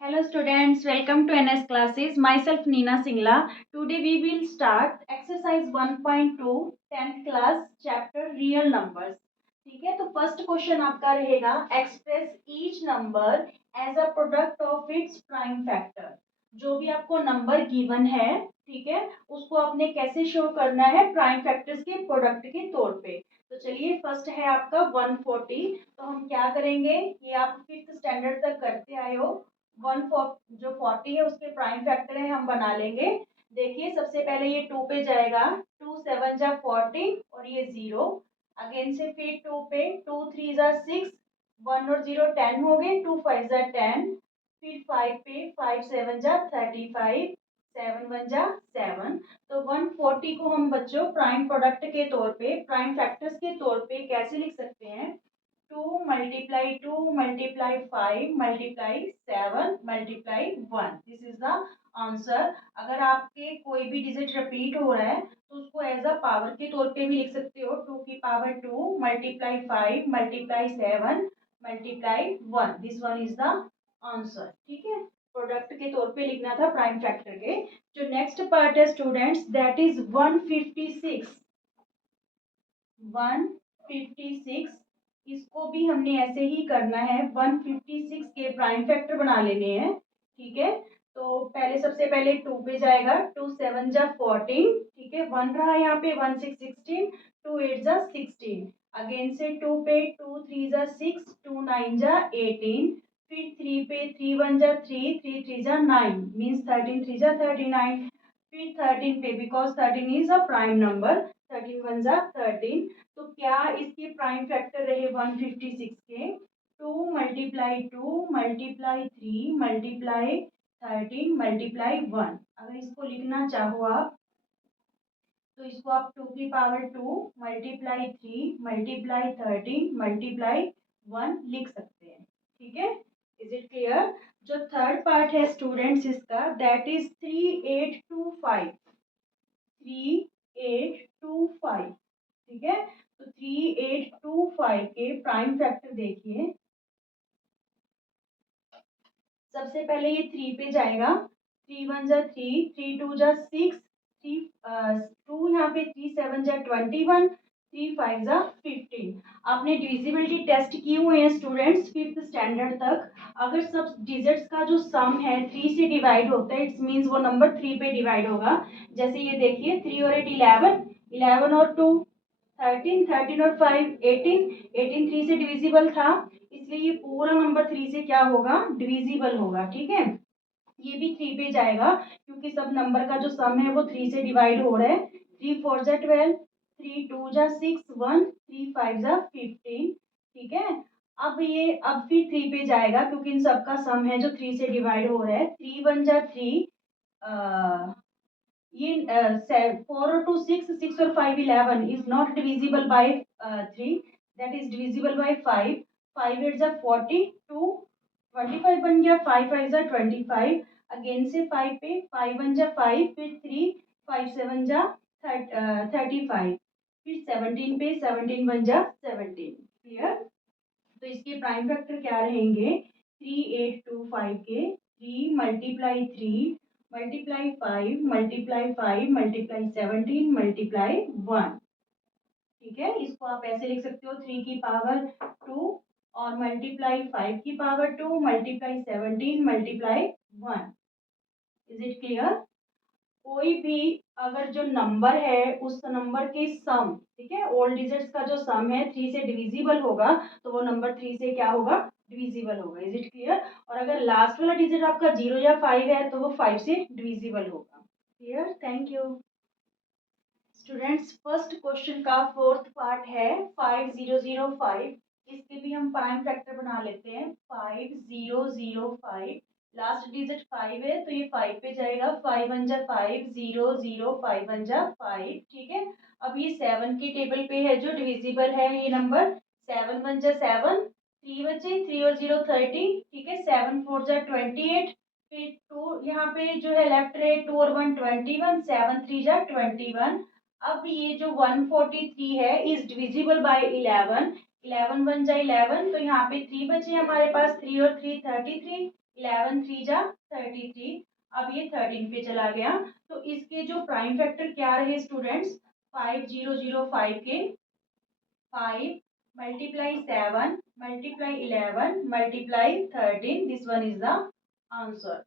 Hello students, welcome to NS classes. Myself Neena Singla. Today we will start exercise 1.2 10th class chapter real numbers. ठीक है, तो first question आपका रहेगा express each number as a product of its prime factor. जो भी आपको number given है, ठीक है, उसको आपने कैसे शो करना है प्राइम फैक्टर्स के प्रोडक्ट के तौर पे। तो चलिए फर्स्ट है आपका 140। तो हम क्या करेंगे, ये आप फिफ्थ स्टैंडर्ड तक करते आए हो। जो 40 है उसके प्राइम फैक्टर है, हम बना लेंगे। देखिए सबसे पहले ये 2 पे जाएगा, 2 7 जा 14 और ये 0। अगेन से फिर 2 पे 2 3 जा 6, 1 और 0 10 हो गए, 2 5 जा 10। फिर 5 पे 5 7 जा 35, 7 1 जा 7। तो 140 को हम बच्चों प्राइम प्रोडक्ट के तौर पे, प्राइम फैक्टर्स के तौर पे कैसे लिख सकते हैं? 2 multiply 2 multiply 5 multiply 7 multiply 1। This is the answer. अगर आपके कोई भी डिजिट रिपीट हो रहा है तो उसको एज अ पावर के तौर पे भी लिख सकते हो। 2 की power 2 multiply 5 multiply 7 multiply 1। This one is the answer. ठीक है, प्रोडक्ट के तौर पे लिखना था प्राइम फैक्टर के। जो नेक्स्ट पार्ट है स्टूडेंट्स, दैट इज 156। 156, इसको भी हमने ऐसे ही करना है। 156 के प्राइम फैक्टर बना लेने हैं। ठीक है, तो पहले सबसे पहले 2 पे जाएगा, 2 7 जा 14। ठीक है, 1 रहा यहाँ पे, 1 6 16, 2 8 जा 16। अगेन से 2 पे 2 3 जा 6, 2 9 जा 18। फिर 3 पे 3 1 जा 3, 3 3 जा 9, मीन्स 13 3 जा 39। फिर 13 पे, because 13 is a prime number, 13 1 जा 13। तो क्या इसके प्राइम फैक्टर रहे 156 के? 2 मल्टीप्लाई 2 मल्टीप्लाई 3 मल्टीप्लाई 13 मल्टीप्लाई 1। अगर इसको लिखना चाहो आप तो इसको आप 2 की पावर 2 मल्टीप्लाई 3 मल्टीप्लाई 13 मल्टीप्लाई 1 लिख सकते हैं। ठीक है, इज इट क्लियर? जो थर्ड पार्ट है स्टूडेंट्स इसका, दैट इज 3825। 3825। ठीक है, तो 3825 के प्राइम फैक्टर देखिए। सबसे पहले ये 3 पे जाएगा, 3 1 जा 3, 3 2 जा 6, 3 2 यहाँ पे 3 7 जा 21, 3 5 जा 15। आपने डिविजिबिलिटी टेस्ट किए हुए हैं स्टूडेंट्स फिफ्थ स्टैंडर्ड तक। अगर सब डिजिट्स का जो सम है 3 से डिवाइड होता है, इट्स मीन्स वो नंबर 3 पे डिवाइड होगा। जैसे ये देखिए 3 और 8 11, 11 और 2 13, 13 और 5 18, 18 3 से डिविजिबल था, इसलिए ये पूरा नंबर 3 से क्या होगा, डिविजिबल होगा। ठीक है, ये भी 3 पे जाएगा क्योंकि सब नंबर का जो सम है वो 3 से डिवाइड हो रहा है। 3 4 जा 12, 3 2 जा 6 1, 3 5 जा 15। ठीक है, अब फिर 3 पे जाएगा क्योंकि इन सब का सम है जो 3 से डिवाइड हो रहा है। 3 1 जा 3, ये 4 और 2 6, 6 और 5 11 is not divisible by 3, that is divisible by 5। 5 8 जा 42, 25 बन गया, 5 5 जा 25। अगेन से 5 पे 5 1 जा 5, फिर 3 5 7 जा 35। फिर 17 पे 17 बन जा 17। क्लियर? तो इसके प्राइम फैक्टर क्या रहेंगे? 3825 के 3 multiply 3 multiply 5 multiply 5 multiply 17 multiply 1। ठीक है, इसको आप ऐसे लिख सकते हो, 3 की पावर 2 और मल्टीप्लाई 5 की power 2 multiply 17 multiply 1। Is it clear? कोई भी अगर जो नंबर है उस नंबर के सम, ठीक है, ऑल डिजिट्स का जो सम है 3 से डिविजिबल होगा तो वो नंबर 3 से क्या होगा, डिविजिबल होगा। Is it clear? और अगर लास्ट वाला डिजिट आपका 0 या 5 है तो वो 5 से डिविजिबल होगा। Clear? Thank you students. First question का फोर्थ पार्ट है 5005। इसके भी हम प्राइम फैक्टर बना लेते हैं। 5005, लास्ट डिजिट 5 है तो ये 5 पे जाएगा। 5 1 जा 5, 0 0 5 1 जा 5। ठीक है, अब ये 7 की टेबल पे है जो डिविजिबल है ये नंबर। 7 1 जा 7, 3 बचे, 3 और 0 30। ठीक है, 7 4 जा 28। फिर 2 यहाँ पे जो है लेफ्ट रहे, 2 और 1 21, 7 3 जा 21। अब ये जो 143 है इज डिविजिबल बाय 11। 11 1 जा 11, तो यहाँ पे 3 बचे हमारे पास, 3 और 3 33। 11 3 जा 33। अब ये 13 पे चला गया। तो इसके जो प्राइम फैक्टर क्या रहे स्टूडेंट्स, 5005 के 5 multiply 7 multiply 11 multiply 13, this one is the answer.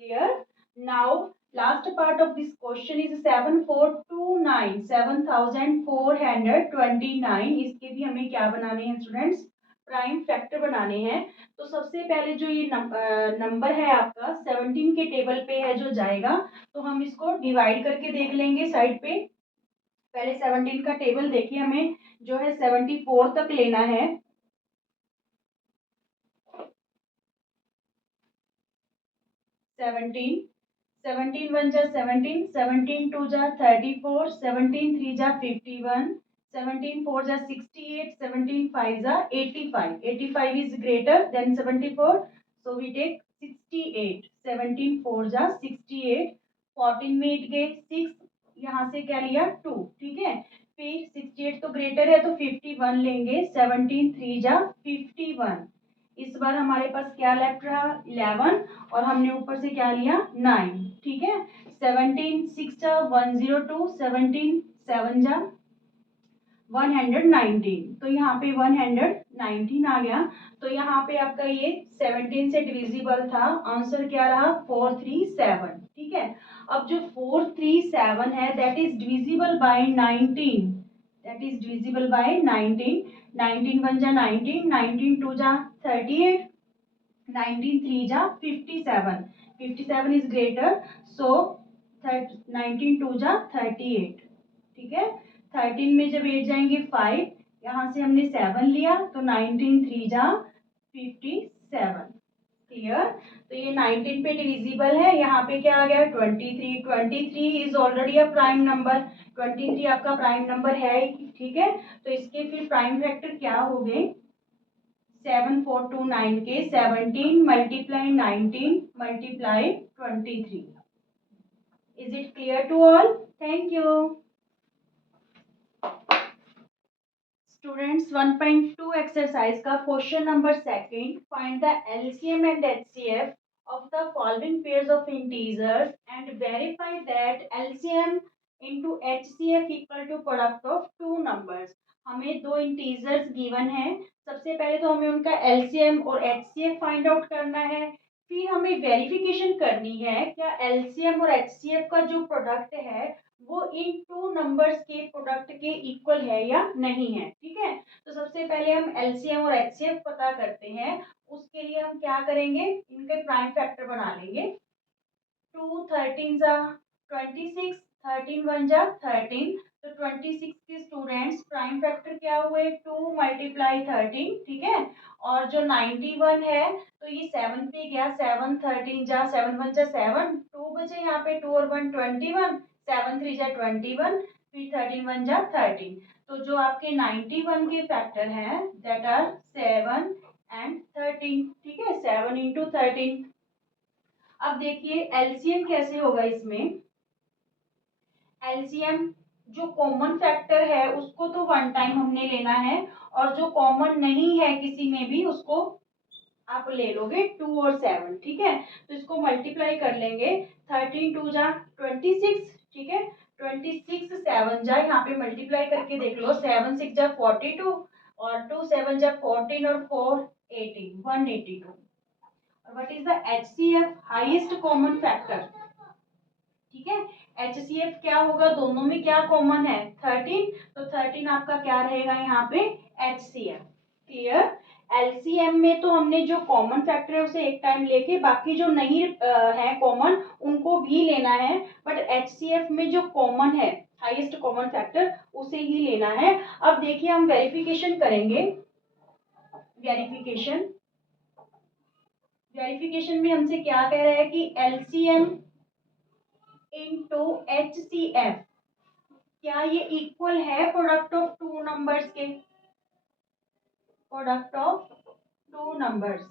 Clear? Now last part of this question is 7429, 7429। इसके भी हमें क्या बनाने हैं स्टूडेंट्स, प्राइम फैक्टर बनाने हैं। तो सबसे पहले जो ये नंबर है आपका 17 के टेबल पे है जो जाएगा, तो हम इसको डिवाइड करके देख लेंगे साइड पे। पहले 17 का टेबल देखिए, हमें जो है 74 तक लेना है। 17 17 1 जा 17, 17 2 जा 34, 17 3 जा 51, 17 4 जा 68, 17 5 जा 85। 85 is greater than 74, so we take 68। 17 4 जा 68, 14 में 8 गए 6, यहाँ से क्या लिया 2, ठीक है। फिर 68 तो ग्रेटर है तो 51 लेंगे, 17 3 जा 51। इस बार हमारे पास क्या लेफ्ट रहा 11, और हमने ऊपर से क्या लिया 9, ठीक है। 17 6 जा 102, 17 7 जा 119, तो यहाँ पे 119 आ गया। तो यहाँ पे आपका ये 17 से डिविजिबल था, आंसर क्या रहा 437, ठीक है। अब जो 437 है that is divisible by 19, that is divisible by 19। 19 1 जा 19, 19 2 जा 38, 19 3 जा 57, 57 is greater, so 19 2 जा 38, ठीक है। 13 में जब 8 जाएंगे 5, यहाँ से हमने 7 लिया तो 19 3 जा 57। क्लियर? तो ये 19 पे डिविजिबल है, यहाँ पे क्या आ गया 23। 23 is already a prime number, 23 आपका प्राइम नंबर है, ठीक है। तो इसके फिर प्राइम फैक्टर क्या हो गए 7429 के 17 multiply 19 multiply 23। Is it clear to all? Thank you students. 1.2 exercise का question number second, find the LCM and HCF of the following pairs of integers and verify that LCM into HCF equal to product of two numbers। हमें दो integers given है, सबसे पहले तो हमें उनका LCM और एचसीएफ फाइंड आउट करना है, फिर हमें वेरिफिकेशन करनी है क्या एलसीएम और एचसीएफ का जो प्रोडक्ट है वो इन टू नंबर्स के प्रोडक्ट के इक्वल है या नहीं है, ठीक है। तो सबसे पहले हम एलसीएम और एचसीएफ पता करते हैं, उसके लिए हम क्या करेंगे इनके प्राइम फैक्टर बना लेंगे। 2 13 जा 26, 13 1 जा 13, तो 26 के स्टूडेंट्स प्राइम फैक्टर क्या हुए 2 मल्टीप्लाई 13, ठीक है। और जो 91 है तो ये 7 पे गया, 7 13 जा 7 1 जा 7, 2 बचे यहाँ पे 2 और 1 21, 7 3 जा 21, फिर 13 1 जा 13। तो जो आपके 91 के फैक्टर हैं दैट आर 7 एंड 13, ठीक है, 7 इंटू 13। अब देखिए एलसीएम कैसे होगा इसमें, एलसीएम जो कॉमन फैक्टर है उसको तो वन टाइम हमने लेना है, और जो कॉमन नहीं है किसी में भी उसको आप ले लोगे 2 और 7, ठीक है। तो इसको मल्टीप्लाई कर लेंगे, 13 2 जा 26, ठीक है। 26 7 जा यहाँ पे मल्टीप्लाई करके देख लो, 7 6 जा 42, और 2 7 जा 14 और 4 18, 182। और what is the HCF, highest common factor, ठीक है। एचसीएफ क्या होगा, दोनों में क्या कॉमन है 13, तो 13 आपका क्या रहेगा यहाँ पे एचसीएफ। क्लियर? एलसीएम में तो हमने जो कॉमन फैक्टर है उसे एक टाइम लेके बाकी जो नहीं है कॉमन उनको भी लेना है, बट एचसीएफ में जो कॉमन है हाईएस्ट कॉमन फैक्टर उसे ही लेना है। अब देखिए हम वेरिफिकेशन करेंगे, वेरिफिकेशन वेरिफिकेशन में हमसे क्या कह रहा है कि एलसीएम इनटू एचसीएफ क्या ये इक्वल है प्रोडक्ट ऑफ टू नंबर्स के, प्रोडक्ट ऑफ टू नंबर्स।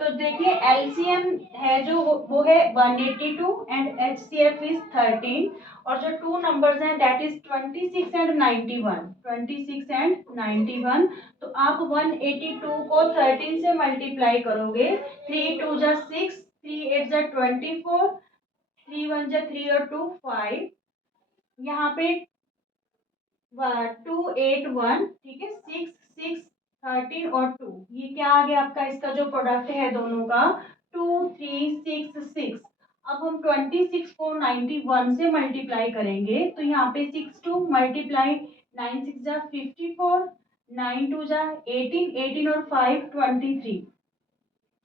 तो देखिए एलसीएम है जो वो है 182 एंड एचसीएफ इज 13 और जो टू नंबर्स हैं दैट इज 26 एंड 91, 26 एंड 91। तो आप 182 को 13 से मल्टीप्लाई करोगे, 3 2 जा 6, 3 8 जा 24, 3 1 जा 3 और 2 5, यहाँ पे 281, ठीक है, 6 6 13 और 2, ये क्या आ गया आपका, इसका जो प्रोडक्ट है दोनों का 2366। अब हम 26 को 91 से मल्टीप्लाई करेंगे तो यहाँ पे 6 2 मल्टीप्लाई, 9 6 जा 54, 9 2 जा 18, 18 और 5 23,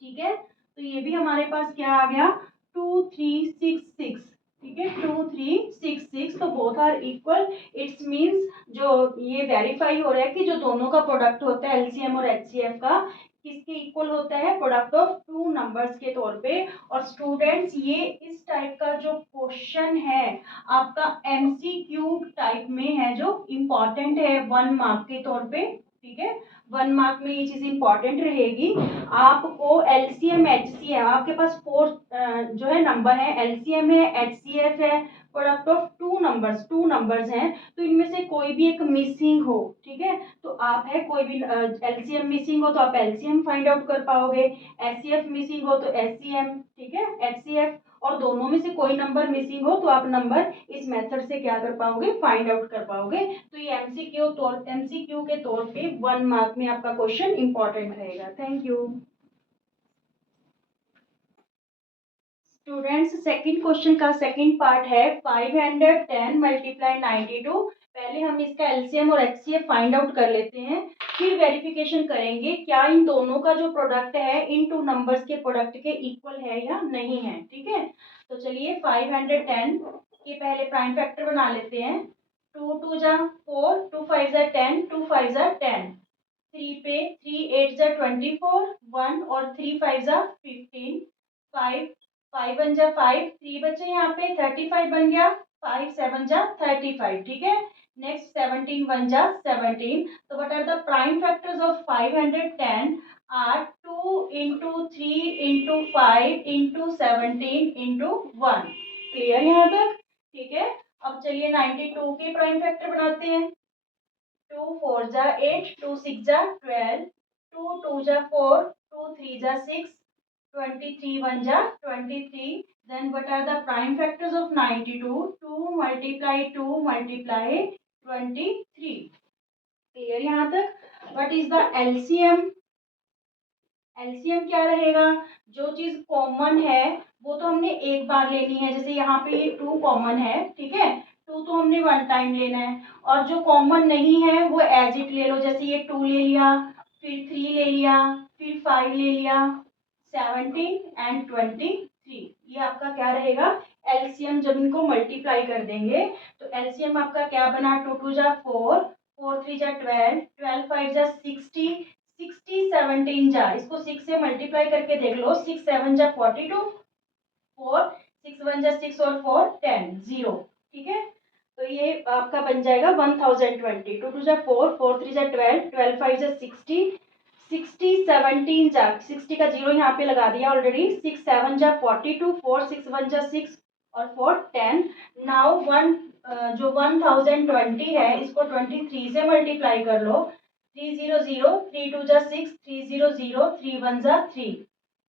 ठीक है। तो ये भी हमारे पास क्या आ गया 2366, ठीक है, 2366। तो both are equal, it's means जो ये वेरीफाई हो रहा है कि जो दोनों का प्रोडक्ट होता है एलसीएम और एचसीएफ का किसके इक्वल होता है, प्रोडक्ट ऑफ टू नंबर्स के तौर पे। और स्टूडेंट्स ये इस टाइप का जो क्वेश्चन है आपका एमसीक्यू टाइप में है जो इम्पोर्टेंट है 1 मार्क के तौर पे, ठीक है, 1 मार्क में ये चीज इंपॉर्टेंट रहेगी। आपको एलसीएम एचसीएफ आपके पास फोर जो है नंबर है, एलसीएम है, एचसीएफ है, प्रोडक्ट ऑफ टू नंबर्स हैं, तो इनमें से कोई भी एक मिसिंग हो, ठीक है, तो आप है कोई भी एलसीएम मिसिंग हो तो आप एलसीएम फाइंड आउट कर पाओगे, एचसीएफ मिसिंग हो तो एचसीएम, ठीक है, एचसीएफ, और दोनों में से कोई नंबर मिसिंग हो तो आप नंबर इस मेथड से क्या कर पाओगे, फाइंड आउट कर पाओगे। तो ये एमसीक्यू के तौर पे 1 मार्क में आपका क्वेश्चन इंपॉर्टेंट रहेगा। Thank you students. Second question का सेकंड पार्ट है 510 मल्टीप्लाई 92। पहले हम इसका एलसीएम और एचसीएफ फाइंड आउट कर लेते हैं, फिर वेरिफिकेशन करेंगे क्या इन दोनों का जो प्रोडक्ट है इन टू नंबर्स के प्रोडक्ट के इक्वल है या नहीं है, ठीक है। तो चलिए 510 के पहले प्राइम फैक्टर बना लेते हैं। 2 2 जा 4, 2 5 जा 10, 2 5 जा 10, 3 पे 3 8 जा 24, 1 और 3 5 जा 15, 5 5 बन जा 5, 3 बचे यहाँ पे 35 बन गया, 5 7 जा 35, ठीक है। नेक्स्ट 17 बन जा 17। तो what are the prime factors of 510 are 2 into 3 into 5 into 17 into 1। Clear यहाँ तक, ठीक है। अब चलिए 92 के प्राइम फैक्टर बनाते हैं। 2 4 जा 8, 2 6 जा 12, 2 2 जा 4, 2 3 जा 6, 23 1 जा 23। Then what are the prime factors of 92? 2 multiply 2 multiply 23। Clear यहाँ तक। What is the LCM? LCM क्या रहेगा, जो चीज कॉमन है वो तो हमने एक बार लेनी है, जैसे यहाँ पे ये 2 कॉमन है, ठीक है, 2 तो हमने 1 टाइम लेना है, और जो कॉमन नहीं है वो एज इट ले लो, जैसे ये 2 ले लिया, फिर 3 ले लिया, फिर 5 ले लिया, 17 एंड 23। ये आपका क्या रहेगा एलसीएम, जब इनको मल्टीप्लाई कर देंगे तो एलसीएम आपका क्या बना, 2 2 जा 4, 4 3 जा 12, 12 5 जा 60, 60 17 जा, इसको 6 से मल्टीप्लाई करके देख लो, 6 7 जा 42, 4 6 1 जा 6 और 4 10 0, ठीक है। तो ये आपका बन जाएगा 1020, 2 2 जा 4, 4 3 जा 12, 12 5 जा 60, 60 17 जा 60 का जीरो यहाँ पे लगा दिया ऑलरेडी, 6 7 जा 42, 4 6 1 जा 6 और 4 10। नाउ वन जो 1020 है इसको 23 से मल्टीप्लाई कर लो, 3 0 0, 3 2 जा 6, 3 0 0, 3 1 जा 3,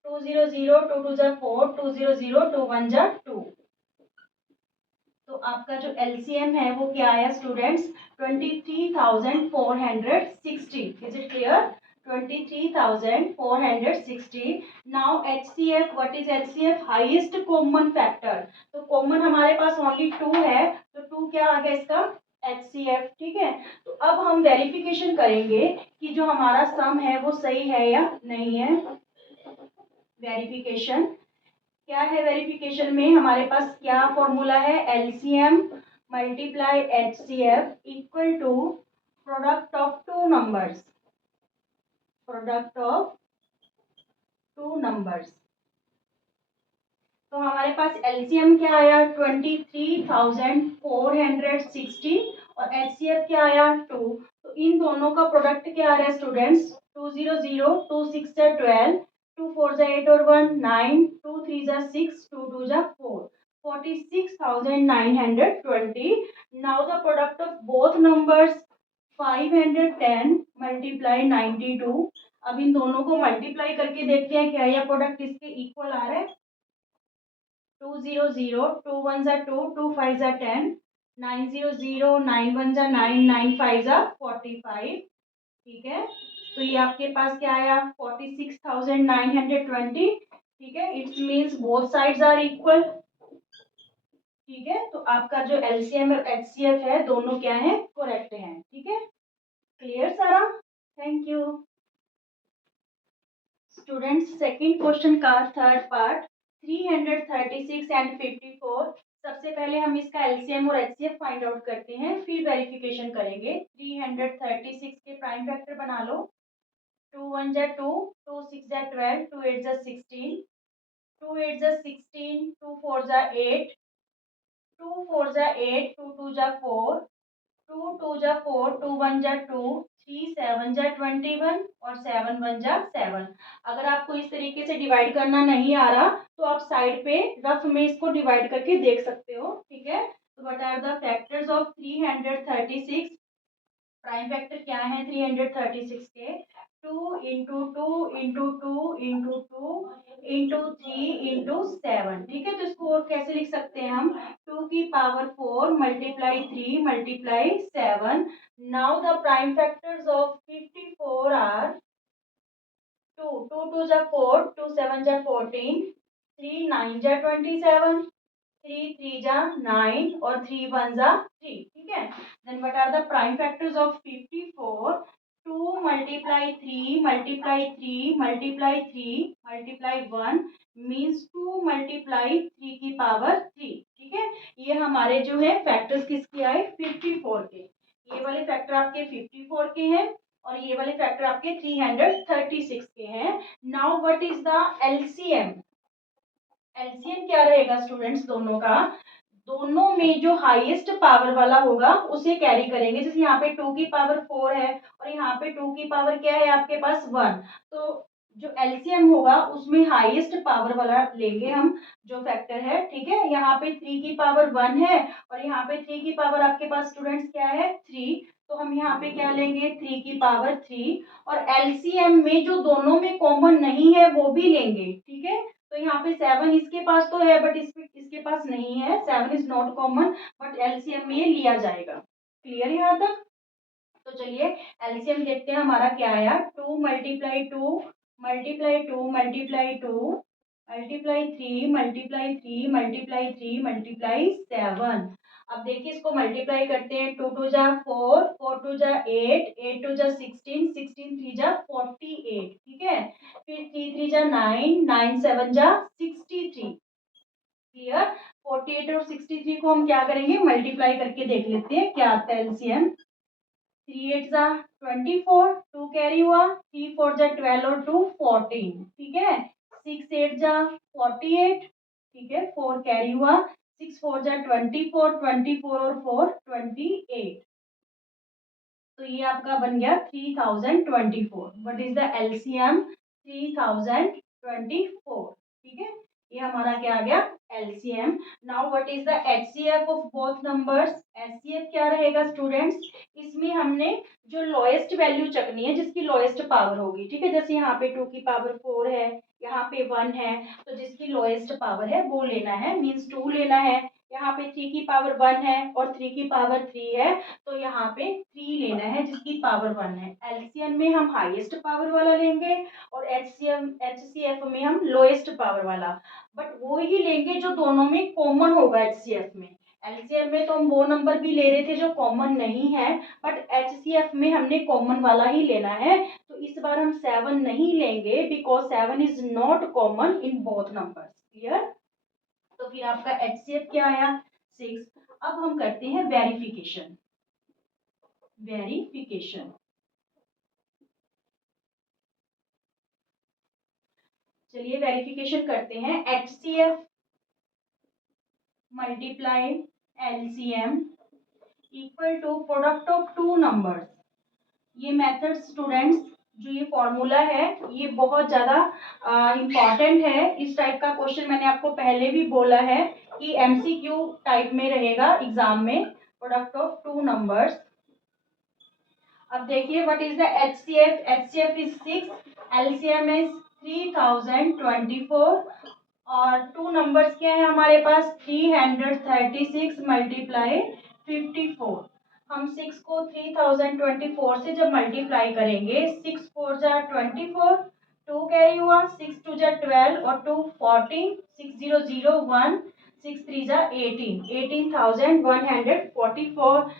2 0 0, 2 2 जा 4, 2 0 0, 2 1 जा 2। तो आपका जो एलसीएम है वो क्या आया students, 23,460। Is it clear, 23,460। Now HCF, what is HCF, highest common factor. तो कॉमन हमारे पास ओनली 2 है, तो 2 क्या आ गया इसका एचसीएफ, ठीक है। तो अब हम वेरिफिकेशन करेंगे कि जो हमारा सम है वो सही है या नहीं है। वेरिफिकेशन क्या है, वेरिफिकेशन में हमारे पास क्या फॉर्मूला है, LCM multiply HCF equal to product of two numbers, product of two numbers. तो हमारे पास एलसीएम क्या आया 23,460 और एचसीएफ क्या आया 2। तो इन दोनों का प्रोडक्ट क्या आ रहा है स्टूडेंट्स, 2 0 0, 2 6 12, 2 4 जा 8 और 1 9, 2 3 जा 6, 2 2 जा 4, 46,920. Now the product of both numbers 510 multiply 92. अब इन दोनों को मल्टीप्लाई करके देखते हैं क्या यह प्रोडक्ट इसके इक्वल आ रहा है. 2 0 0, 2 1 जा 2, 2 5 जा 10, 9 0 0, 9 1 जा 9, 9 5 जा 45. ठीक है, तो ये आपके पास क्या आया 46,920. ठीक है, it's means both sides are equal. ठीक है, तो आपका जो एलसीएम और एचसीएफ है दोनों क्या है, करेक्ट है. ठीक है, क्लियर सारा. Thank you students. Second question का थर्ड पार्ट 336 एंड 54. सबसे पहले हम इसका एलसीएम और एचसीएफ फाइंड आउट करते हैं, फिर वेरिफिकेशन करेंगे. 336 के प्राइम फैक्टर बना लो. 2 1 जा 2, 2 6 जा 12, 2 8 जा 16, 2 8 जा 16, 2 4 जा 8, 2 4 जा 8, 2 2 जा 4, 2 2 जा 4, 2 1 जा 2, 3 7 जा 21 और 7 1 जा 7. अगर आपको इस तरीके से डिवाइड करना नहीं आ रहा तो आप साइड पे रफ में इसको डिवाइड करके देख सकते हो. ठीक है, तो what are the factors of 336. Prime factor क्या है 336 के. 2 into 2 into 2 into 2 into 3 into 7. ठीक है, तो इसको और कैसे लिख सकते हैं हम. 2 की power 4 multiply 3 multiply 7. Now the prime factors of 54 are 2 2 2 जा 4, 2 7 जा 14, 3 9 जा 27, 3 3 जा 9 और 3 1 जा 3. ठीक है, then what are the prime factors of 54. 2 multiply 3 multiply 3 multiply 3 multiply 1 means 2 multiply 3 की पावर 3. ठीक है, ये हमारे जो है फैक्टर्स किसके आए 54 के. ये वाले फैक्टर आपके 54 के हैं और ये वाले फैक्टर आपके 336 के हैं. Now what is the LCM. LCM क्या रहेगा स्टूडेंट्स दोनों का. दोनों में जो हाईएस्ट पावर वाला होगा उसे कैरी करेंगे. जैसे यहाँ पे 2 की पावर 4 है और यहाँ पे 2 की पावर क्या है आपके पास 1. तो जो एलसीएम होगा उसमें हाईएस्ट पावर वाला लेंगे हम जो फैक्टर है. ठीक है, यहाँ पे 3 की पावर 1 है और यहाँ पे 3 की पावर आपके पास स्टूडेंट्स क्या है 3. तो हम यहाँ पे क्या लेंगे 3 की पावर 3 और एलसीएम में जो दोनों में कॉमन नहीं है वो भी लेंगे. ठीक है, तो यहाँ पे 7 इसके पास तो है बट इसके पास नहीं है. 7 is not common but LCM में ये लिया जाएगा. क्लियर यहाँ तक. तो चलिए एलसीएम देखते हैं हमारा क्या आया. 2 multiply 2 multiply 2 multiply 2 multiply 3 multiply 3 multiply 3 multiply 7. अब देखिए इसको मल्टीप्लाई करते हैं. 2 2 जा 4, 4 2 जा 8, 8 2 जा 16, 16 3 जा 48. ठीक है, फिर 3 3 जा 9, 9 7 जा 63. क्लियर. 48 और 63 को हम क्या करेंगे मल्टीप्लाई करके देख लेते हैं क्या आता है एलसीएम. 3 8 जा 24, 2 कैरी हुआ, 3 4 जा 12 और 2 14. ठीक है, 6 8 जा 48. ठीक है, 4 कैरी हुआ, 6 4 जा 24, 24 और 4 28. तो ये आपका बन गया 3024. What is the LCM 3024. ठीक है, ये हमारा क्या आ गया LCM. Now what is the HCF of both numbers. HCF क्या रहेगा स्टूडेंट्स. इसमें हमने जो लोएस्ट वैल्यू चकनी है जिसकी लोएस्ट पावर होगी. ठीक है, जैसे यहाँ पे 2 की पावर 4 है, यहाँ पे 1 है, तो जिसकी लोएस्ट पावर है वो लेना है. मीन्स 2 लेना है. यहाँ पे 3 की पावर 1 है और 3 की पावर 3 है, तो यहाँ पे 3 लेना है जिसकी पावर 1 है. एलसीएम में हम हाईएस्ट पावर वाला लेंगे और एचसीएफ में हम लोएस्ट पावर वाला. बट वो ही लेंगे जो दोनों में कॉमन होगा. एचसीएफ में एलसीएम में तो हम वो नंबर भी ले रहे थे जो कॉमन नहीं है बट एचसीएफ में हमने कॉमन वाला ही लेना है. तो इस बार हम 7 नहीं लेंगे because 7 is not common in both numbers. Clear. तो फिर आपका एचसीएफ क्या आया 6. अब हम करते हैं वेरिफिकेशन. वेरिफिकेशन चलिए वेरिफिकेशन करते हैं. HCF multiply LCM equal to product of two numbers. ये मेथड स्टूडेंट्स जो ये फॉर्मूला है ये बहुत ज़्यादा इम्पॉर्टेंट है। इस टाइप का क्वेश्चन मैंने आपको पहले भी बोला है कि एमसीक्यू टाइप में रहेगा एग्जाम में, प्रोडक्ट ऑफ टू नंबर्स। अब देखिए what is the HCF, HCF is 6, LCM is 3024 और टू नंबर्स क्या है हमारे पास 336 मल्टीप्लाई 54। हम 6 को 3024 से जब मल्टीप्लाई करेंगे 6 4 जा 24, 2 कैरी हुआ, 6 2 जा 12 और 2 14, 6 0 0 1, 6 3 जा 18, 18,144।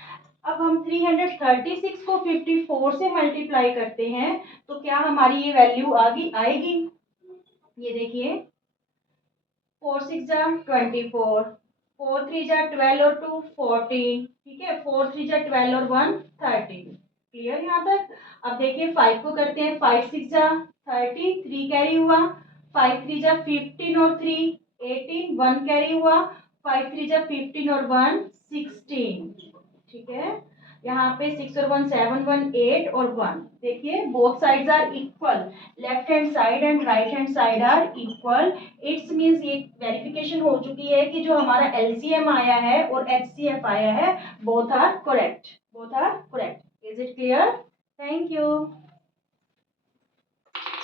अब हम 336 को 54 से मल्टीप्लाई करते हैं तो क्या हमारी ये वैल्यू आएगी? ये देखिए 4 6 जा 24, 4 3 जा 12 और 2 14, ठीक है, 4 3 जा 12 और 1 13। क्लियर यहाँ तक? अब देखिए 5 को करते हैं, 5 6 जा 30, 3 कैरी हुआ, 5 3 जा 15 और 3 18, 1 कैरी हुआ, 5 3 जा 15 और 1 16, ठीक है। यहाँ पे 6 और 1 7, 1 8 और 1, देखिए both sides are equal, left hand side and right hand side are equal. It's means ये वेरिफिकेशन हो चुकी है कि जो हमारा एलसीएम आया है और एचसीएफ आया है both are correct, both are correct. Is it clear? Thank you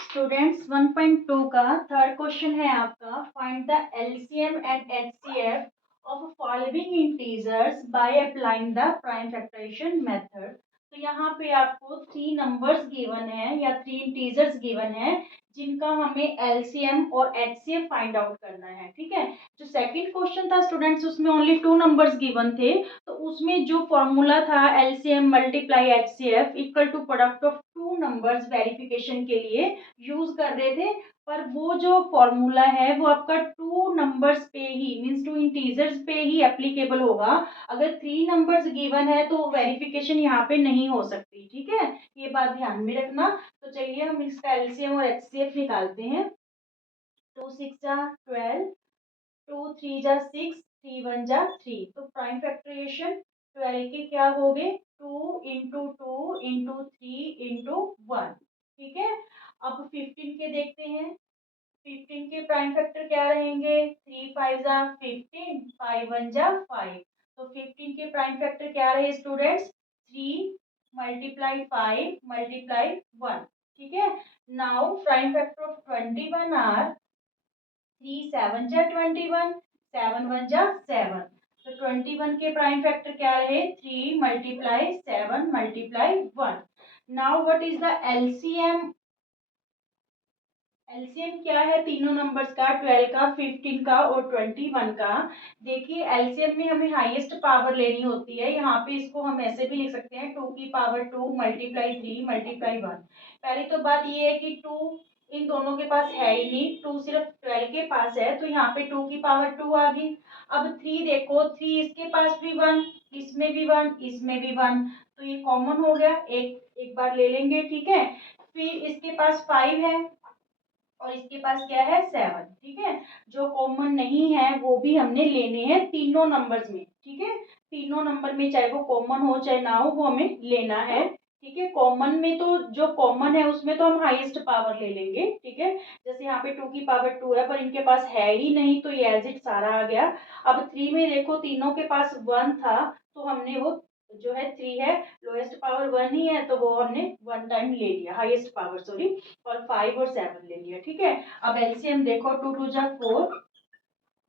students. 1.2 का थर्ड क्वेश्चन है आपका, find the LCM and HCF of following integers by applying the prime factorisation method. तो यहाँ पे आपको 3 नंबर्स गिवन है या 3 इंटीजर्स गिवन है जिनका हमें एलसीएम और एचसीएफ फाइंड आउट करना है, ठीक है। जो सेकंड क्वेश्चन था स्टूडेंट्स उसमें ओनली 2 नंबर्स गिवन थे, तो उसमें जो फॉर्मूला था LCM multiply HCF equal to product of two numbers verification के लिए यूज कर रहे थे। पर वो जो फॉर्मूला है वो आपका टू नंबर्स पे ही मीन्स टू इंटीजर्स पे ही एप्लीकेबल होगा। अगर 3 नंबर्स गिवन है तो वेरिफिकेशन यहाँ पे नहीं हो सकती, ठीक है, ये बात ध्यान में रखना। तो चलिए हम इसका एलसीएम और एचसीएफ निकालते हैं। 2 6 जा 12, 2 3 जा 6, 3 1 जा 3, तो प्राइम फैक्टराइजेशन 12 के क्या हो गए 2 इंटू 2 इंटू 3 इंटू 1, ठीक है। अब 15 के देखते हैं, 15 के प्राइम फैक्टर क्या रहेंगे 3 5 जा 15, 5 1 जा 5, तो 15 के प्राइम फैक्टर क्या रहे स्टूडेंट्स 3 मल्टीप्लाई 5 मल्टीप्लाई 1, ठीक है। Now prime factor of 21 are 3 7 जा 21, 7 1 जा 7, तो 21 के प्राइम फैक्टर क्या रहे 3 multiply 7 multiply 1। Now what is the LCM, LCM क्या है तीनों नंबर्स का 12 का 15 का और 21 का। देखिए एलसीएम में हमें हाईएस्ट पावर लेनी होती है, यहाँ पे इसको हम ऐसे भी लिख सकते हैं 2 की पावर 2 मल्टीप्लाई 3 मल्टीप्लाई 1। पहली तो बात ये है कि 2 इन दोनों के पास है ही नहीं, 2 सिर्फ 12 के पास है तो यहाँ पे 2 की पावर 2 आ गई। अब 3 देखो 3 इसके पास भी 1, इसमें भी 1, इसमें भी 1, तो ये कॉमन हो गया, एक एक बार ले लेंगे, ठीक है। फिर इसके पास 5 है और इसके पास क्या है 7, ठीक है। जो कॉमन नहीं है वो भी हमने लेने हैं तीनों नंबर्स में, ठीक है। तीनों नंबर में चाहे वो कॉमन हो चाहे ना हो वो हमें लेना है, ठीक है। कॉमन में तो जो कॉमन है उसमें तो हम हाईएस्ट पावर ले लेंगे, ठीक है। जैसे यहाँ पे 2 की पावर 2 है पर इनके पास है ही नहीं तो ये एज इट सारा आ गया। अब 3 में देखो तीनों के पास 1 था तो हमने वो जो है 3 है लोएस्ट पावर 1 ही है तो वो हमने 1 टाइम ले लिया, हाईएस्ट पावर सॉरी, और 5 और 7 ले लिया, ठीक है। अब एलसीएम देखो 2 2 जा 4,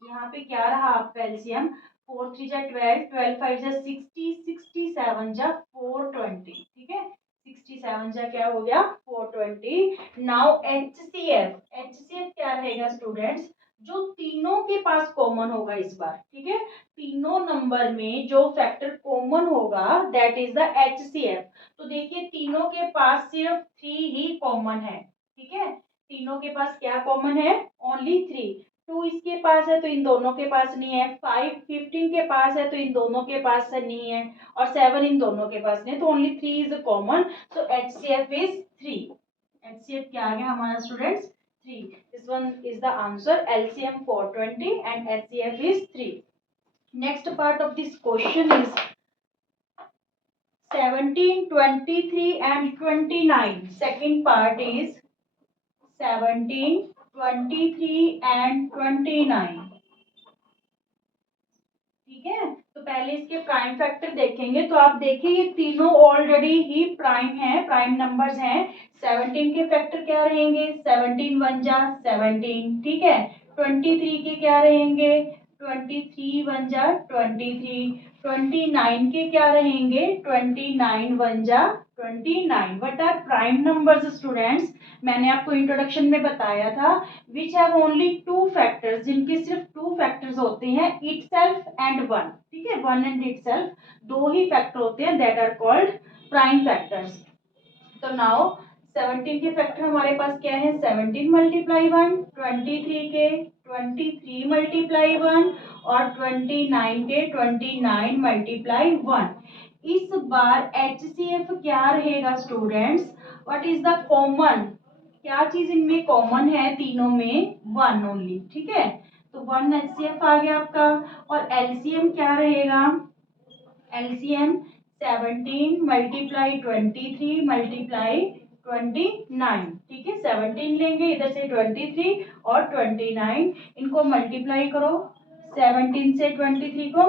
यहाँ पे क्या रहा आपका एलसीएम 4 3 जा 12, 12 5 जा 60, 67 जा 420, ठीक है। 67 जा क्या हो गया 420। नाउ एचसीएफ, एचसीएफ क्या रहेगा स्टूडेंट्स, जो तीनों के पास कॉमन होगा इस बार, ठीक है। तीनों नंबर में जो फैक्टर कॉमन होगा दैट इज द एचसीएफ। तो देखिए तीनों के पास सिर्फ 3 ही कॉमन है, ठीक है। तीनों के पास क्या कॉमन है ओनली 3। 2 इसके पास है तो इन दोनों के पास नहीं है, 5 15 के पास है तो इन दोनों के पास नहीं है, और 7 इन दोनों के पास नहीं है, तो only 3 is common, so HCF is 3। HCF क्या आ गया हमारा students 3। This one is the answer, LCM 420 and HCF is 3। Next part of this question is 17, 23 and 29. Second part is 17, 23 and 29. ठीक है, तो पहले इसके प्राइम फैक्टर देखेंगे। तो आप देखिए ये तीनों ऑलरेडी ही प्राइम है, प्राइम नंबर्स हैं। 17 के फैक्टर क्या रहेंगे? 17 वन जा 17, ठीक है। 23 के क्या रहेंगे? 23 वन जा 23। 29 के क्या रहेंगे? 29 वन जा 29। What are prime numbers students? मैंने आपको इंट्रोडक्शन में बताया था, which have only two factors, जिनके सिर्फ टू फैक्टर्स होते हैं, इट सेल्फ एंड वन। ठीक है, वन एंड इट सेल्फ, दो ही फैक्टर होते हैं, that are called prime factors. तो नाउ 17 के फैक्टर हमारे पास क्या है? 17 मल्टीप्लाई वन, 23 के 23 मल्टीप्लाई वन और 29 के 29 मल्टीप्लाई वन। इस बार HCF क्या रहेगा students? What is the common? क्या चीज इनमें कॉमन है? तीनों में वन ओनली, ठीक है। तो वन HCF आ गया आपका। और LCM क्या रहेगा? LCM 17 मल्टीप्लाई 23 मल्टीप्लाई 29, ठीक है। 17 लेंगे इधर से 23 और 29, इनको मल्टीप्लाई करो। 17 से 23 को,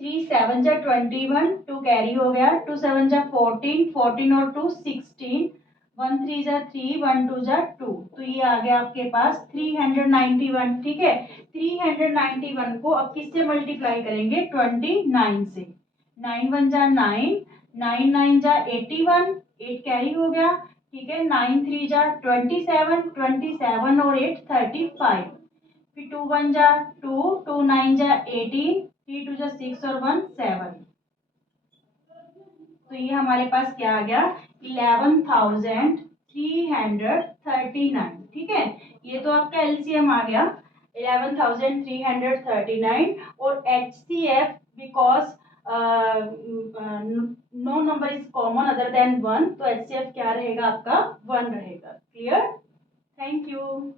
3 7 जा 21, 2 कैरी हो गया, 2 7 जा 14, 14 और 2 16, 1 3 जा 3, 1 2 जा 2। तो ये आ गया आपके पास 391, ठीक है। 391 को अब किससे मल्टीप्लाई करेंगे? 29 से। 9 1 जा 9, 9 9 जा 81, 8 कैरी हो गया, ठीक है। 9 3 जा 27, 27 और 8 35। फिर 2 1 जा 2, 2 9 जा 18, 3 2 जा 6 और 1 7। तो ये हमारे पास क्या आ गया? 11,339, ठीक है। ये तो आपका LCM आ गया 11,339। और HCF, because no number is common other than one, तो HCF क्या रहेगा आपका? वन रहेगा। Clear? Thank you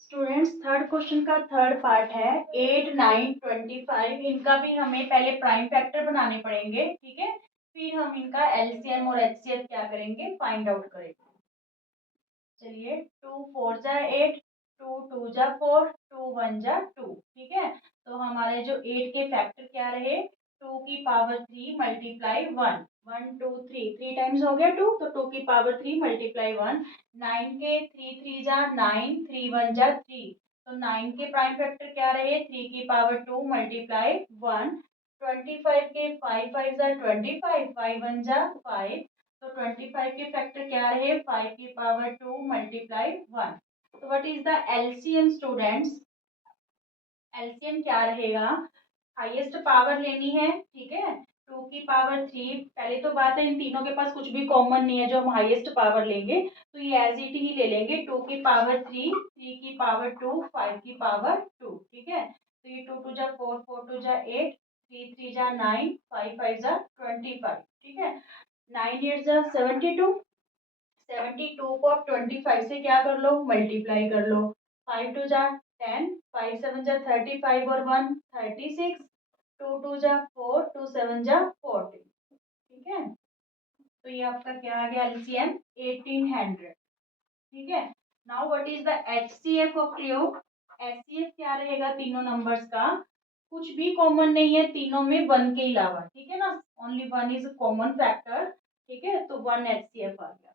students. Third question का थर्ड पार्ट है 8 9 25। इनका भी हमें पहले प्राइम फैक्टर बनाने पड़ेंगे, ठीक है। फिर हम इनका LCM और HCF क्या करेंगे? फाइंड आउट करेंगे। चलिए, 2 4 जा 8, 2 2 जा 4, 2 1 जा 2, ठीक है। तो हमारे जो 8 के फैक्टर क्या रहे? 2 की पावर 3 मल्टीप्लाई 1, 1 2 3, 3 टाइम्स हो गया 2, तो 2 की पावर 3 मल्टीप्लाई 1। 9 के 3 3 जा 9, 3 1 जा 3। तो 9 के प्राइम फैक्टर क्या रहे? 3 की पावर 2 मल्टीप्लाई 1। 25 के 5 5 जा 25, 5 1 जा 5। तो 25 के फैक्टर क्या रहे? 5 की पावर 2 मल्टीप्लाई 1। तो what is the LCM students? LCM क्या रहेगा? हाईएस्ट पावर लेनी है, ठीक है। 2 की पावर 3, पहले तो बात है इन तीनों के पास कुछ भी कॉमन नहीं है जो हम हाईएस्ट पावर लेंगे, तो ये एज इट ही ले लेंगे। 2 की पावर 3, 3 की पावर 2, 5 की पावर 2, ठीक है। तो ये 2 2 जा 4, 4 2 जा 8, 3 3 जा 9, 5 5 जा 25, ठीक है। 9 8 जा 72, 72 को आप 25 से क्या कर लो? मल्टीप्लाई कर लो। 5 2 जा 10, 5 7 जा 35 और 1 36, 2 2 जा 4, 2 7 जा 40, ठीक है। तो ये आपका क्या आ गया? LCM 1800, ठीक है। Now what is the HCF of क्लियो? HCF क्या रहेगा तीनों नंबर्स का? कुछ भी कॉमन नहीं है तीनों में, वन के अलावा, ठीक है ना। Only one is common factor, ठीक है। तो वन HCF आ गया।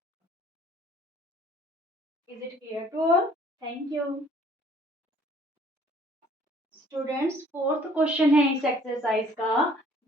Is it clear to all? Thank you. Students, fourth question है इस एक्सरसाइज का।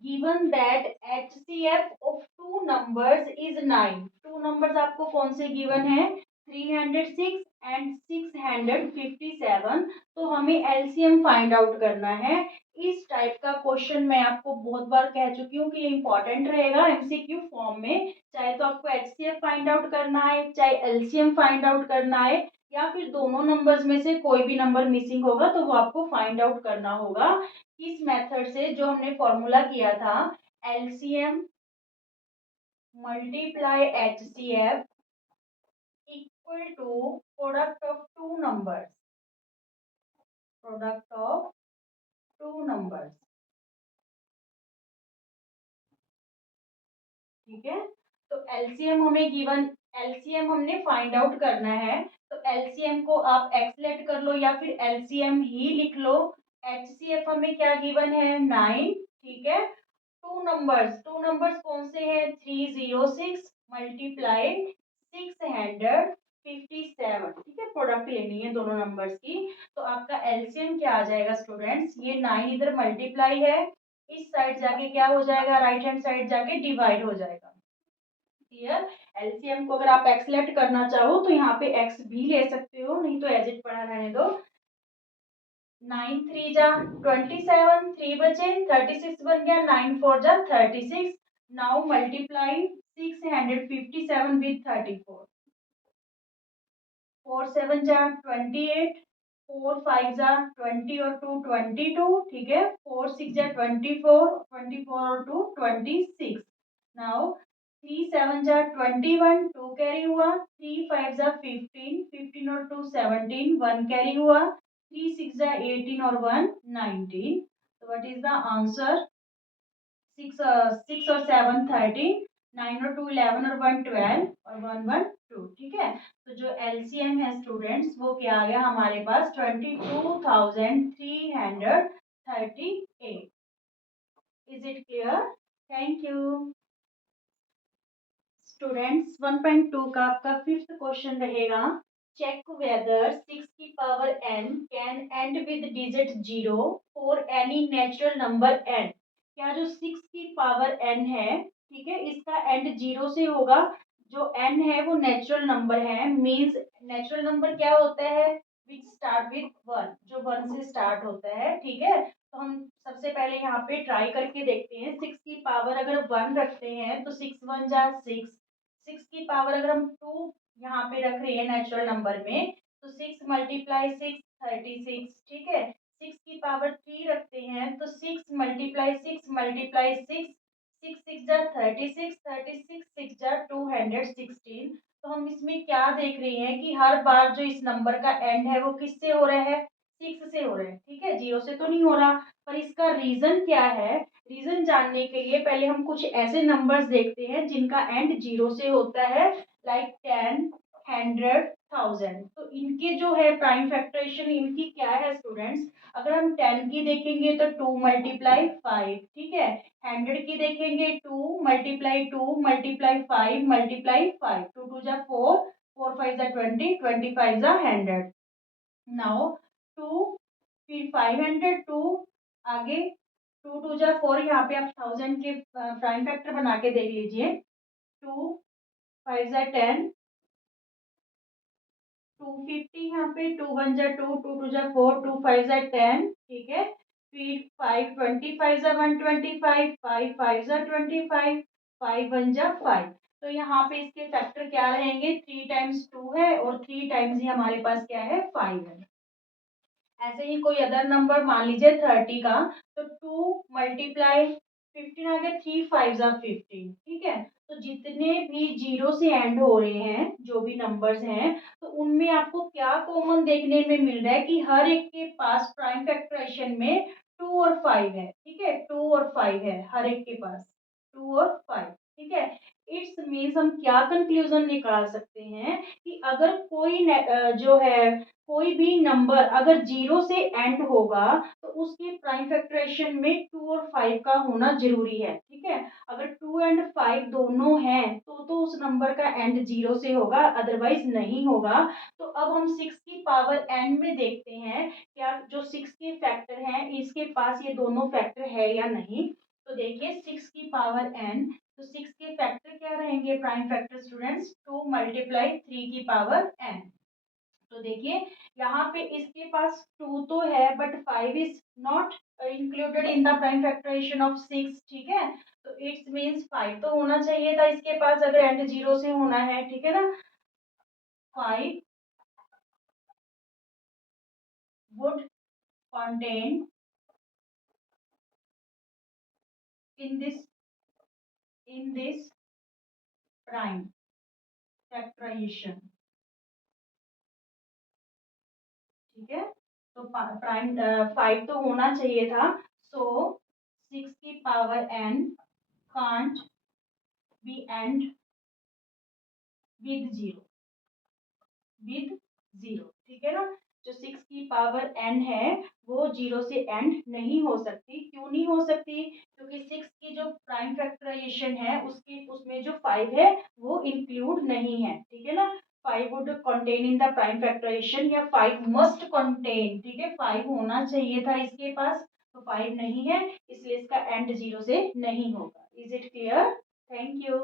Given that HCF of two numbers is 9। Two numbers आपको कौन से गिवन है? 306 एंड 657। तो हमें LCM फाइंड आउट करना है। इस टाइप का क्वेश्चन मैं आपको बहुत बार कह चुकी हूँ कि ये इंपॉर्टेंट रहेगा MCQ फॉर्म में। चाहे तो आपको HCF फाइंड आउट करना है, चाहे LCM फाइंड आउट करना है, या फिर दोनों नंबर्स में से कोई भी नंबर मिसिंग होगा तो वो आपको फाइंड आउट करना होगा। किस मेथड से? जो हमने फॉर्मूला किया था, LCM multiply HCF equal to product of two numbers, product of two numbers. ठीक है। तो एलसीएम हमें गिवन, एलसीएम हमने फाइंड आउट करना है। तो एलसीएम को आप एक्सलेट कर लो या फिर एलसीएम ही लिख लो। एचसीएफ हमें क्या गिवन है, 9। ठीक है। टू नंबर्स कौन से हैं, 306 मल्टीप्लाई 657। ठीक है, प्रोडक्ट लेनी है दोनों नंबर्स की। तो आपका एलसीएम क्या आ जाएगा स्टूडेंट्स, ये 9 इधर मल्टीप्लाई है, इस साइड जाके क्या हो जाएगा, राइट हैंड साइड जाके डिवाइड हो जाएगा। क्लियर। एलसीएम को अगर आप एक्सलेट करना चाहो तो यहाँ पे एक्स भी ले सकते हो, नहीं तो एज इट पड़ा रहने दो। 9 3 जा 27, 3 बचे 36 बन गया, 9 4 जा 36। Now multiply 657 with 34। 4 7 जा 28, 4 5 जा 20 और 2 22। ठीक है। 4 6 जा 24, 24 और 2 26। नाउ 3 7 जा 21, 2 कैरी हुआ। 3 5 जा 15, 15 और 2 17, 1 कैरी हुआ। 3 6 जा 18 और 1 19। So what is the answer? 6 और 7 13, 9 और 2 11 और 1 12 और 1 1 2। ठीक है। तो जो एलसीएम है स्टूडेंट्स वो क्या आ गया हमारे पास, 22,338। Is it clear? Thank you students. 1.2 का आपका फिफ्थ क्वेश्चन रहेगा, चेक वेदर 6 की power n can and with digit 0 for any natural number n। क्या जो 6 की पावर n है, ठीक है, इसका एंड 0 से होगा। जो n है वो नेचुरल नंबर है, मींस नेचुरल नंबर क्या होता है, विच स्टार्ट विद 1, जो 1 से स्टार्ट होता है। ठीक है। तो हम सबसे पहले यहाँ पे ट्राई करके देखते हैं। 6 की पावर अगर 1 रखते हैं तो 6 1 जा 6। 6 की पावर अगर हम 2 यहाँ पे रख रहे हैं नेचुरल नंबर में, तो 6 मल्टीप्लाई 6 36। ठीक है। 6 की पावर 3 रखते हैं तो 6 मल्टीप्लाई 6 मल्टीप्लाई 6, 6 6 जा 36, 36 6 जा 216। तो हम इसमें क्या देख रहे हैं कि हर बार जो इस नंबर का एंड है वो किससे हो रहा है, 6 से हो रहा है। ठीक है, 0 से तो नहीं हो रहा। पर इसका रीजन क्या है, रीजन जानने के लिए पहले हम कुछ ऐसे नंबर्स देखते हैं जिनका एंड 0 से होता है, लाइक 10 100 1000। तो इनके जो है प्राइम फैक्टराइजेशन इनकी क्या है स्टूडेंट्स, अगर हम 10 की देखेंगे तो 2 मल्टीप्लाई 5। ठीक है। 100 की देखेंगे 2 मल्टीप्लाई 2 मल्टीप्लाई 5 मल्टीप्लाई 5, 2 2 जा 4, 4 5 जा 20, 25 जा 100। नाउ 2, फिर 500, 2 आगे 2 2 जा 4, यहाँ पे आप 1000 के प्राइम फैक्टर बना के देख लीजिए। 2 5 जा 10, 250 यहाँ पे, 2 1 जा 2, 2 2 जा 4, 2 5 जा 10। ठीक है। फिर 5 25 जा 125, 5 5 जा 25, 5 1 जा 5। तो यहाँ पे इसके फैक्टर क्या रहेंगे, 3 टाइम्स 2 है और 3 टाइम्स ही हमारे पास क्या है, 5 है। ऐसे ही कोई अदर नंबर मान लीजिए 30 का, तो 2 मल्टीप्लाई 15 आ गया, 3 5 जा 15। ठीक है। तो जितने भी जीरो से एंड हो रहे हैं जो भी नंबर्स हैं, तो उनमें आपको क्या कॉमन देखने में मिल रहा है कि हर एक के पास प्राइम फैक्टराइजेशन में 2 और 5 है। ठीक है, 2 और 5 है हर एक के पास, 2 और 5। ठीक है। इट्स मीन्स हम क्या कंक्लूजन निकाल सकते हैं कि अगर कोई जो है कोई भी नंबर अगर 0 से एंड होगा तो उसके प्राइम फैक्टराइजेशन में 2 और 5 का होना जरूरी है। ठीक है। अगर 2 एंड 5 दोनों हैं तो उस नंबर का एंड 0 से होगा, अदरवाइज नहीं होगा। तो अब हम 6 की पावर n में देखते हैं क्या जो 6 के फैक्टर हैं इसके पास ये दोनों फैक्टर है या नहीं। तो देखिए 6 की पावर n, तो 6 के फैक्टर क्या रहेंगे प्राइम फैक्टर स्टूडेंट्स, 2 मल्टीप्लाई 3 की पावर n। तो देखिए यहाँ पे इसके पास 2 तो है but 5 is not included in the prime factorisation of 6। ठीक है। तो इट्स मींस 5 तो होना चाहिए था इसके पास अगर एंड 0 से होना है। ठीक है ना, 5 would contain in this prime factorization। ठीक है। तो प्राइम 5 तो होना चाहिए था। सो 6 की power n can't be and with zero, with zero, ठीक है ना। जो 6 की पावर n है वो जीरो से एंड नहीं हो सकती। क्यों नहीं हो सकती? क्योंकि 6 की जो प्राइम फैक्टराइजेशन है उसकी उसमें जो 5 है वो इंक्लूड नहीं है, ठीक है ना। 5 would contain in the prime factorisation, या 5 मस्ट कंटेन, ठीक है, 5 होना चाहिए था इसके पास, तो 5 नहीं है, इसलिए इसका एंड जीरो से नहीं होगा। Is it clear? Thank you.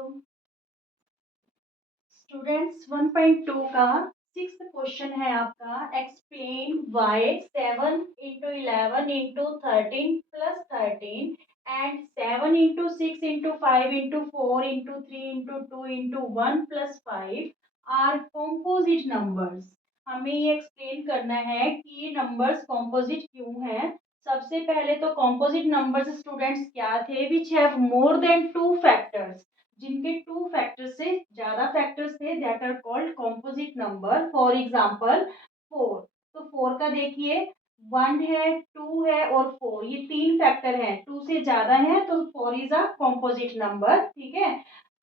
Students 1.2 का सिक्स्थ क्वेश्चन है आपका, explain why 7 into 11 into 13 plus 13 and 7 into 6 into 5 into 4 into 3 into 2 into 1 plus 5 are composite numbers. हमें ये एक्सप्लेन करना है कि ये नंबर्स कॉम्पोजिट क्यों हैं। सबसे पहले तो कॉम्पोजिट नंबर्स स्टूडेंट्स क्या थे? Which have more than two factors, जिनके टू फैक्टर्स से ज्यादा फैक्टर्स थे, that are called composite number. For example 4, तो 4 का देखिए 1 है, 2 है और 4, ये तीन फैक्टर हैं, 2 से ज्यादा है तो 4 इज अ कॉम्पोजिट नंबर, ठीक है।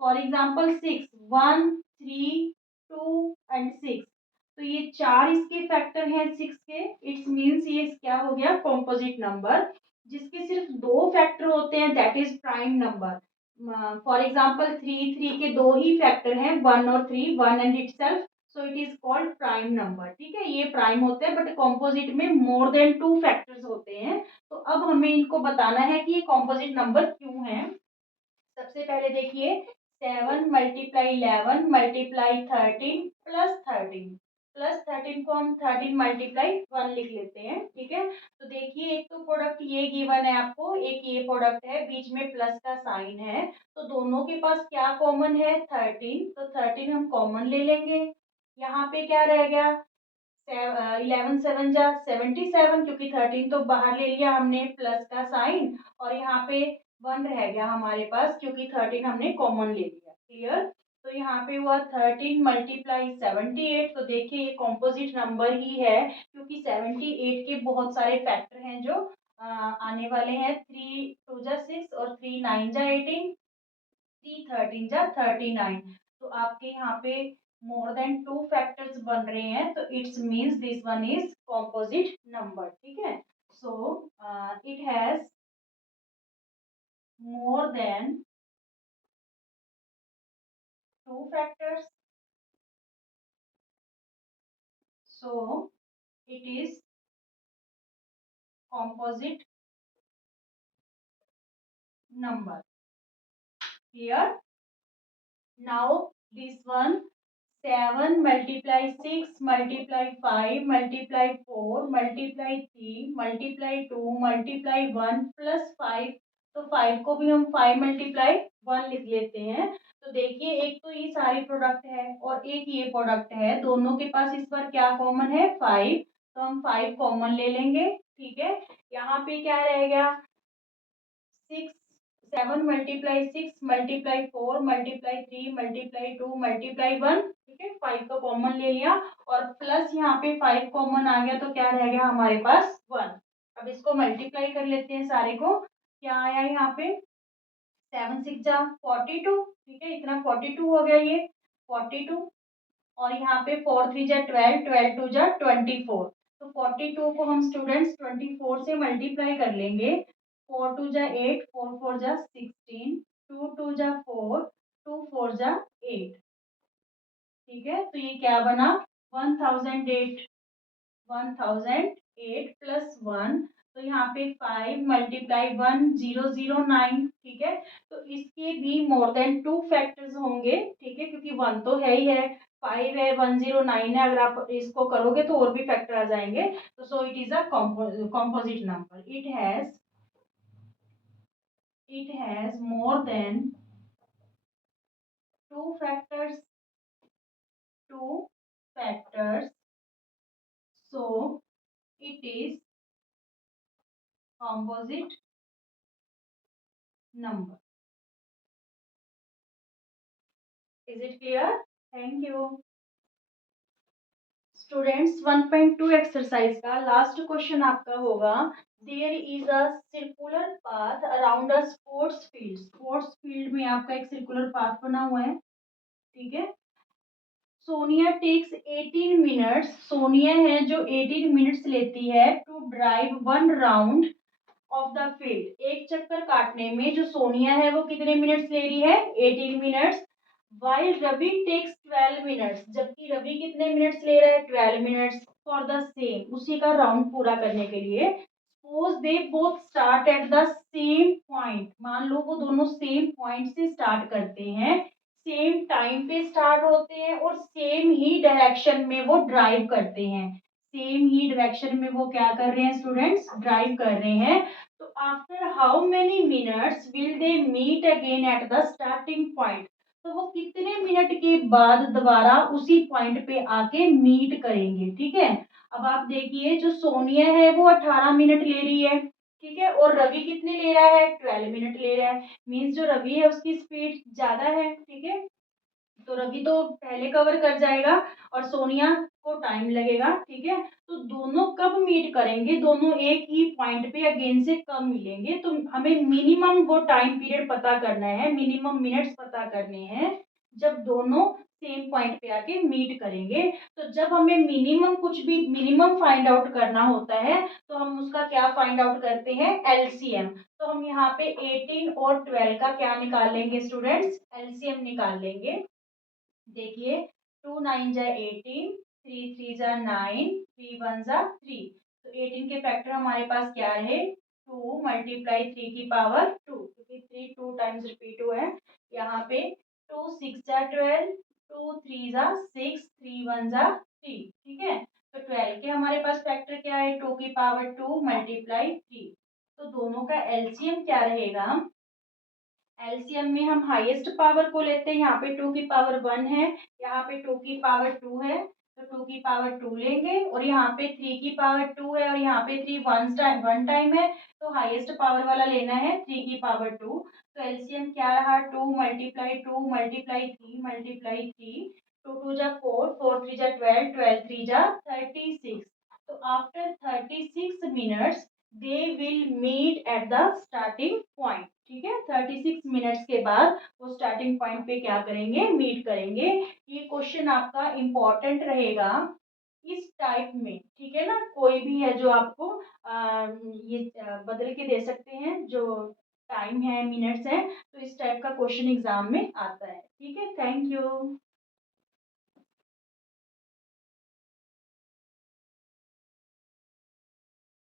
फॉर एग्जांपल 6, 1 3 2 एंड 6, तो ये चार इसके फैक्टर हैं 6 के, इट्स मीन्स ये क्या हो गया? Composite number. जिसके सिर्फ दो फैक्टर होते हैं that is prime number. For example 3 के दो ही फैक्टर हैं, 1 और 3, 1 and itself, so it is called prime number, ठीक है। ये प्राइम होते हैं, बट कॉम्पोजिट में मोर देन टू फैक्टर्स होते हैं। तो अब हमें इनको बताना है कि ये कॉम्पोजिट नंबर क्यों है। सबसे पहले देखिए 7 मल्टीप्लाई 11 मल्टीप्लाई 13 प्लस 13, प्लस 13 को हम 13 मल्टीप्लाई 1 लिख लेते हैं, ठीक है। तो देखिए एक तो प्रोडक्ट ये गिवन है आपको, एक ये प्रोडक्ट है, बीच में प्लस का साइन है, तो दोनों के पास क्या कॉमन है? 13, तो 13 हम कॉमन ले लेंगे। यहाँ पे क्या रह गया? 11 7 जा 77, क्योंकि 13 तो बाहर ले लिया हमने प्लस का साइन, और यहाँ पे 1 रह गया हमारे पास क्योंकि 13 हमने कॉमन ले लिया। क्लियर? तो यहाँ पे हुआ 13 मल्टीप्लाई 78, तो देखिए ये कॉम्पोजिट नंबर ही है क्योंकि 78 के बहुत सारे फैक्टर हैं जो आने वाले हैं। 3 2 जा 6 और 3 9 जा 18, 3 13 जा 39, तो आपके यहाँ पे मोर देन टू फैक्टर्स बन रहे हैं, तो it's means this one is composite number, ठीक है। So it has more than two factors, so it is composite number. Clear? Now this one, 7 multiply 6 multiply 5 multiply 4 multiply 3 multiply 2 multiply 1 plus 5, तो 5 को भी हम 5 मल्टीप्लाई 1 लिख लेते हैं। तो देखिए एक तो ये सारे प्रोडक्ट है और एक ये प्रोडक्ट है, दोनों के पास इस बार क्या कॉमन है? 5, तो हम 5 कॉमन ले लेंगे, ठीक है। यहाँ पे क्या रह गया? 6 7 multiply 6 multiply 4 multiply 3 multiply 2 multiply 1, ठीक है, 5 तो कॉमन ले लिया, और प्लस यहाँ पे 5 कॉमन आ गया, तो क्या रह गया हमारे पास? 1। अब इसको मल्टीप्लाई कर लेते हैं सारे को, क्या आया यहाँ पे? 7 6 जा 42, ठीक है, इतना 42 हो गया ये 42, और यहाँ पे 4 3 जा 12, 12 2 जा 24, तो 42 को हम स्टूडेंट्स 24 से मल्टीप्लाई कर लेंगे। 4 2 जा 8, 4 4 जा 16, 2 2 जा 4, 2 4 जा 8, ठीक है। तो ये क्या बना? 1008, 1008 प्लस 1, तो यहाँ पे 5 मल्टीप्लाई 1009, ठीक है। तो इसके भी मोर देन टू फैक्टर्स होंगे, ठीक है, क्योंकि 1 तो है ही है, 5 है, 109 है, अगर आप इसको करोगे तो और भी फैक्टर आ जाएंगे, तो so it is a composite number. It has more than two factors, two factors, so it is composite number. Is it clear? Thank you. Students 1.2 exercise का लास्ट क्वेश्चन आपका होगा, there is a circular path around a sports field. Sports field में आपका एक circular path बना हुआ है, ठीक है। सोनिया टेक्स 18 मिनट्स, सोनिया है जो 18 मिनट्स लेती है to drive one round of the field. एक चक्कर काटने में जो सोनिया है वो कितने मिनट्स ले रही है, 18 minutes. While Ravi takes 12 minutes, जबकि रवि कितने मिनट्स ले रहा है, 12 मिनट्स फॉर द सेम, उसी का राउंड पूरा करने के लिए। Suppose they both start at the same point, मान लो वो दोनों सेम पॉइंट से स्टार्ट करते हैं, सेम टाइम पे स्टार्ट होते हैं और सेम ही डायरेक्शन में वो ड्राइव करते हैं। सेम ही डायरेक्शन में वो क्या कर रहे हैं स्टूडेंट्स, ड्राइव कर रहे हैं। तो after how many minutes will they meet again at the starting point, तो वो कितने मिनट के बाद दोबारा उसी पॉइंट पे आके मीट करेंगे, ठीक है। अब आप देखिए जो सोनिया है वो 18 मिनट ले रही है, ठीक है, और रवि कितने ले रहा है, 12 मिनट ले रहा है। मीन्स जो रवि है उसकी स्पीड ज्यादा है, ठीक है। तो रवि तो पहले कवर कर जाएगा और सोनिया को टाइम लगेगा, ठीक है। तो दोनों कब मीट करेंगे, दोनों एक ही पॉइंट पे अगेन से कब मिलेंगे, तो हमें मिनिमम वो टाइम पीरियड पता करना है, मिनिमम मिनट्स पता करने हैं जब दोनों सेम पॉइंट पे आके मीट करेंगे। तो जब हमें मिनिमम कुछ भी मिनिमम फाइंड आउट करना होता है तो हम उसका क्या फाइंड आउट करते हैं, एलसीएम। तो हम यहाँ पे 18 और 12 का क्या निकाल लेंगे स्टूडेंट्स, एलसीएम निकाल लेंगे। देखिए 2 9 जा 18, 3 3 जा 9, 3 1 जा 3। तो 18 के फैक्टर हमारे पास क्या है, 2 मल्टीप्लाई 3 की पावर 2, क्योंकि 3 2 टाइम्स रिपीट हुआ है यहाँ पे। 2 6 जा 12, 2 3 जा 6, 3 1 जा 3, ठीक है। तो 12 के हमारे पास फैक्टर क्या है, 2 की पावर 2 मल्टीप्लाई 3। तो दोनों का एलसीएम क्या रहेगा, एलसीएम में हम हाईएस्ट पावर को लेते हैं, यहाँ पे 2 की पावर 1 है, यहाँ पे 2 की पावर 2 है, तो 2 की पावर 2 लेंगे, और यहाँ पे 3 की पावर 2 है और यहाँ पे 3 वन टाइम है, तो हाईएस्ट पावर वाला लेना है 3 की पावर 2। तो एलसीएम क्या रहा, 2 मल्टीप्लाई 2 मल्टीप्लाई 3 मल्टीप्लाई 3, 2 2 जा 4, 4 3 जा 12, 12 3 जा 36। तो after 36 minutes they will meet at the starting point, ठीक है। 36 मिनट्स के बाद वो स्टार्टिंग पॉइंट पे क्या करेंगे, मीट करेंगे। ये क्वेश्चन आपका इम्पोर्टेंट रहेगा इस टाइप में, ठीक है ना। कोई भी है जो आपको बदल के दे सकते हैं, जो टाइम है मिनट्स है, तो इस टाइप का क्वेश्चन एग्जाम में आता है, ठीक है। Thank you.